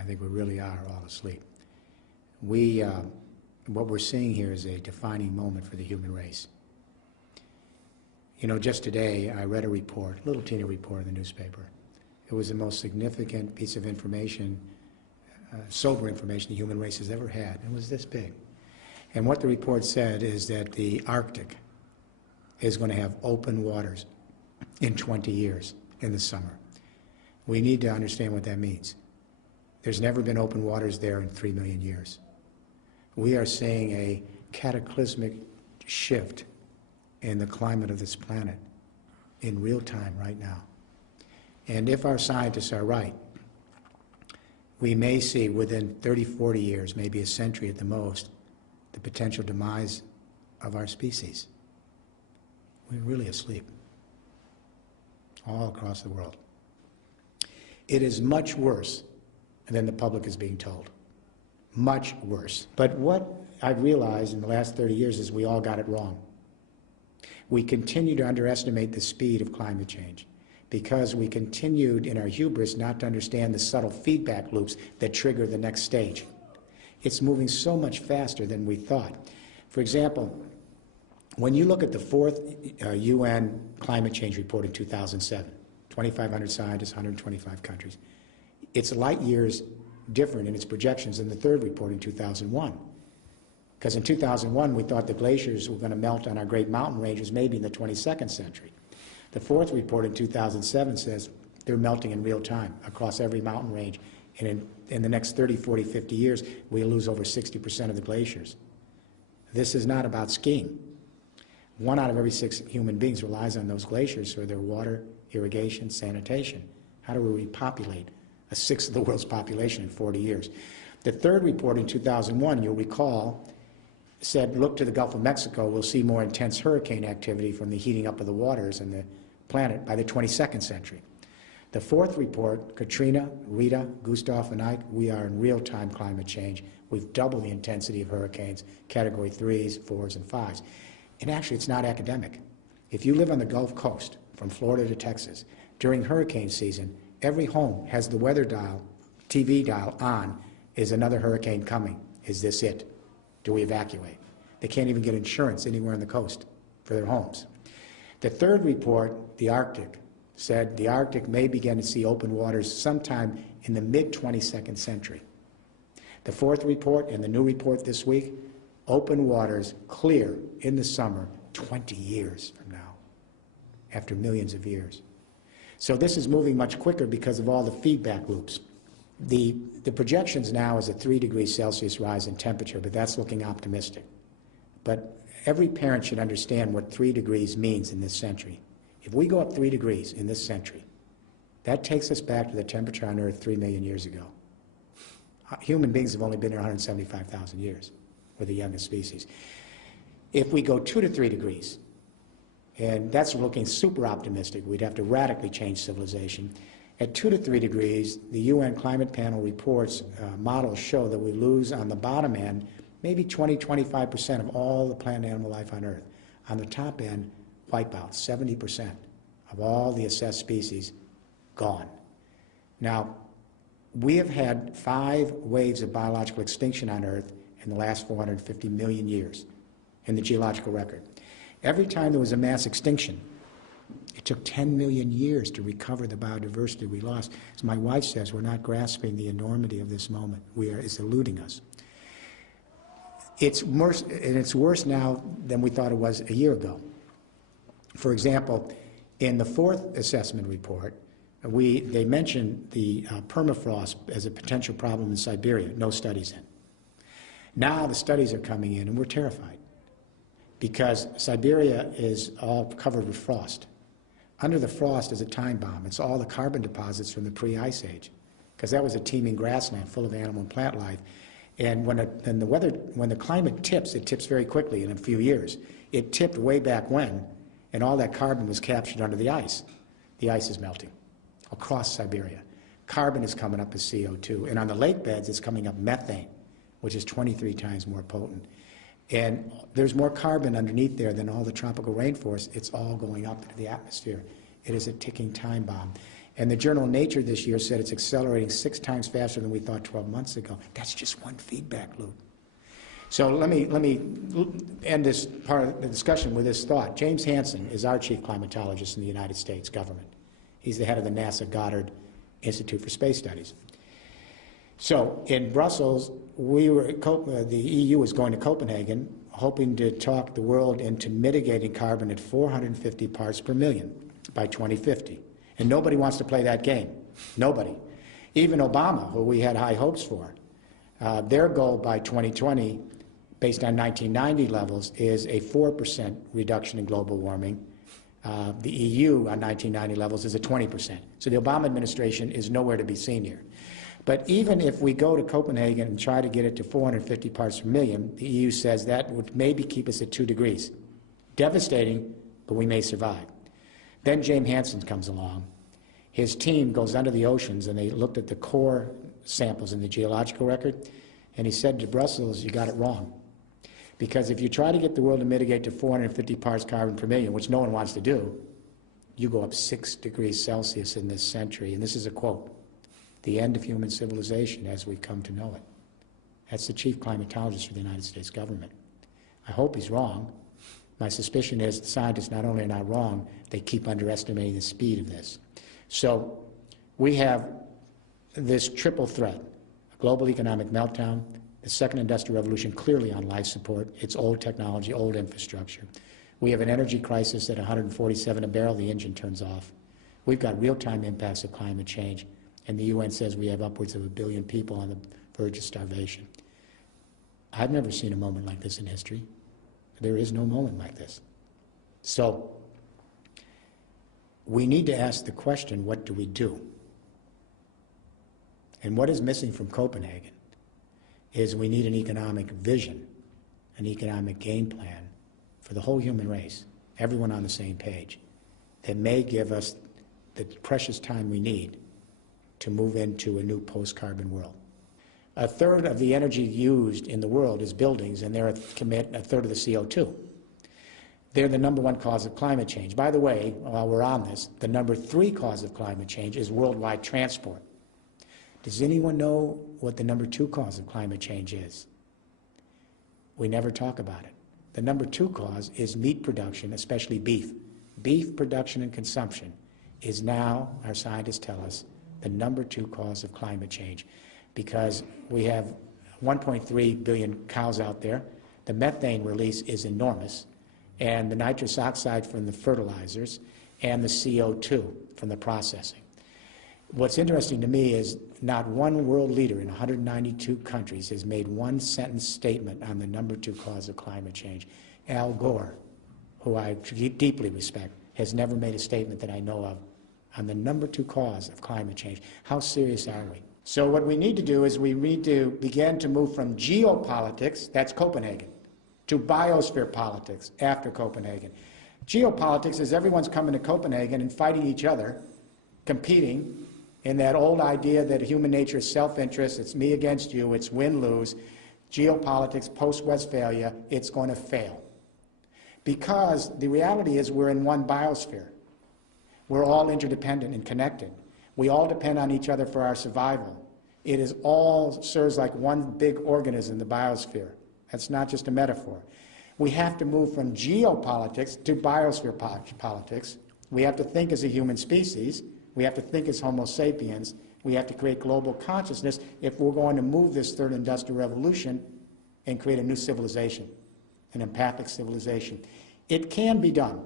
I think we really are all asleep. What we're seeing here is a defining moment for the human race. You know, just today I read a report, a little teeny report in the newspaper. It was the most significant piece of information, sober information the human race has ever had. It was this big. And what the report said is that the Arctic is going to have open waters in 20 years in the summer. We need to understand what that means. There's never been open waters there in 3 million years. We are seeing a cataclysmic shift in the climate of this planet in real time right now. And if our scientists are right, we may see within 30, 40 years, maybe a century at the most, the potential demise of our species. We're really asleep all across the world. It is much worse than the public is being told. Much worse. But what I've realized in the last 30 years is we all got it wrong. We continue to underestimate the speed of climate change because we continued in our hubris not to understand the subtle feedback loops that trigger the next stage. It's moving so much faster than we thought. For example, when you look at the fourth UN climate change report in 2007, 2,500 scientists, 125 countries, it's light years different in its projections than the third report in 2001. Because in 2001, we thought the glaciers were going to melt on our great mountain ranges maybe in the 22nd century. The fourth report in 2007 says they're melting in real time across every mountain range. And in the next 30, 40, 50 years, we'll lose over 60% of the glaciers. This is not about skiing. 1 out of every 6 human beings relies on those glaciers for their water, irrigation, sanitation. How do we repopulate a sixth of the world's population in 40 years? The third report in 2001, you'll recall, said, look to the Gulf of Mexico, we'll see more intense hurricane activity from the heating up of the waters in the planet by the 22nd century. The fourth report, Katrina, Rita, Gustav, and Ike, we are in real-time climate change. We've doubled the intensity of hurricanes, category 3s, 4s, and 5s. And actually, it's not academic. If you live on the Gulf Coast, from Florida to Texas, during hurricane season, every home has the weather dial, TV dial on. Is another hurricane coming? Is this it? Do we evacuate? They can't even get insurance anywhere on the coast for their homes. The third report, the Arctic, said the Arctic may begin to see open waters sometime in the mid-22nd century. The fourth report and the new report this week, open waters clear in the summer 20 years from now, after millions of years. So this is moving much quicker because of all the feedback loops. The projections now is a 3 degrees Celsius rise in temperature, but that's looking optimistic. But every parent should understand what 3 degrees means in this century. If we go up 3 degrees in this century, that takes us back to the temperature on Earth 3 million years ago. Human beings have only been here 175,000 years. We're the youngest species. If we go 2 to 3 degrees, and that's looking super optimistic, we'd have to radically change civilization. At 2 to 3 degrees, the UN Climate Panel reports, models show that we lose on the bottom end maybe 20, 25% of all the plant and animal life on Earth. On the top end, wipeout, 70% of all the assessed species gone. Now, we have had 5 waves of biological extinction on Earth in the last 450 million years in the geological record. Every time there was a mass extinction, it took 10 million years to recover the biodiversity we lost. As my wife says, we're not grasping the enormity of this moment. It's eluding us. It's worse, and it's worse now than we thought it was a year ago. For example, in the fourth assessment report, they mentioned the permafrost as a potential problem in Siberia. No studies in. Now the studies are coming in, and we're terrified because Siberia is all covered with frost. Under the frost is a time bomb. It's all the carbon deposits from the pre-ice age, because that was a teeming grassland full of animal and plant life. And when the climate tips, it tips very quickly in a few years. It tipped way back when, and all that carbon was captured under the ice. The ice is melting across Siberia. Carbon is coming up as CO2, and on the lake beds, it's coming up methane, which is 23 times more potent. And there's more carbon underneath there than all the tropical rainforest. It's all going up into the atmosphere. It is a ticking time bomb. And the journal Nature this year said it's accelerating 6 times faster than we thought 12 months ago. That's just one feedback loop. So let me end this part of the discussion with this thought. James Hansen is our chief climatologist in the United States government. He's the head of the NASA Goddard Institute for Space Studies. So in Brussels, the EU was going to Copenhagen, hoping to talk the world into mitigating carbon at 450 parts per million by 2050. And nobody wants to play that game. Nobody. Even Obama, who we had high hopes for, their goal by 2020, based on 1990 levels, is a 4% reduction in global warming. The EU on 1990 levels is a 20%. So the Obama administration is nowhere to be seen here. But even if we go to Copenhagen and try to get it to 450 parts per million, the EU says that would maybe keep us at 2 degrees. Devastating, but we may survive. Then James Hansen comes along. His team goes under the oceans, and they looked at the core samples in the geological record, and he said to Brussels, you got it wrong. Because if you try to get the world to mitigate to 450 parts carbon per million, which no one wants to do, you go up 6 degrees Celsius in this century. And this is a quote, the end of human civilization as we've come to know it. That's the chief climatologist for the United States government. I hope he's wrong. My suspicion is the scientists not only are not wrong, they keep underestimating the speed of this. So we have this triple threat, a global economic meltdown, the second industrial revolution clearly on life support, it's old technology, old infrastructure. We have an energy crisis at 147 a barrel, the engine turns off. We've got real-time impacts of climate change, and the UN says we have upwards of 1 billion people on the verge of starvation. I've never seen a moment like this in history. There is no moment like this. So we need to ask the question, what do we do? And what is missing from Copenhagen is we need an economic vision, an economic game plan for the whole human race, everyone on the same page, that may give us the precious time we need to move into a new post-carbon world. A third of the energy used in the world is buildings, and they commit a third of the CO2. They're the #1 cause of climate change. By the way, while we're on this, the #3 cause of climate change is worldwide transport. Does anyone know what the #2 cause of climate change is? We never talk about it. The #2 cause is meat production, especially beef. Beef production and consumption is now, our scientists tell us, the #2 cause of climate change, because we have 1.3 billion cows out there. The methane release is enormous, and the nitrous oxide from the fertilizers, and the CO2 from the processing. What's interesting to me is not one world leader in 192 countries has made one sentence statement on the #2 cause of climate change. Al Gore, who I deeply respect, has never made a statement that I know of on the #2 cause of climate change. How serious are we? So what we need to do is we need to begin to move from geopolitics, that's Copenhagen, to biosphere politics after Copenhagen. Geopolitics is everyone's coming to Copenhagen and fighting each other, competing in that old idea that human nature is self-interest, it's me against you, it's win-lose. Geopolitics, post-Westphalia, it's going to fail. Because the reality is we're in one biosphere. We're all interdependent and connected. We all depend on each other for our survival. It is all serves like one big organism, the biosphere. That's not just a metaphor. We have to move from geopolitics to biosphere politics. We have to think as a human species. We have to think as Homo sapiens. We have to create global consciousness if we're going to move this third industrial revolution and create a new civilization, an empathic civilization. It can be done.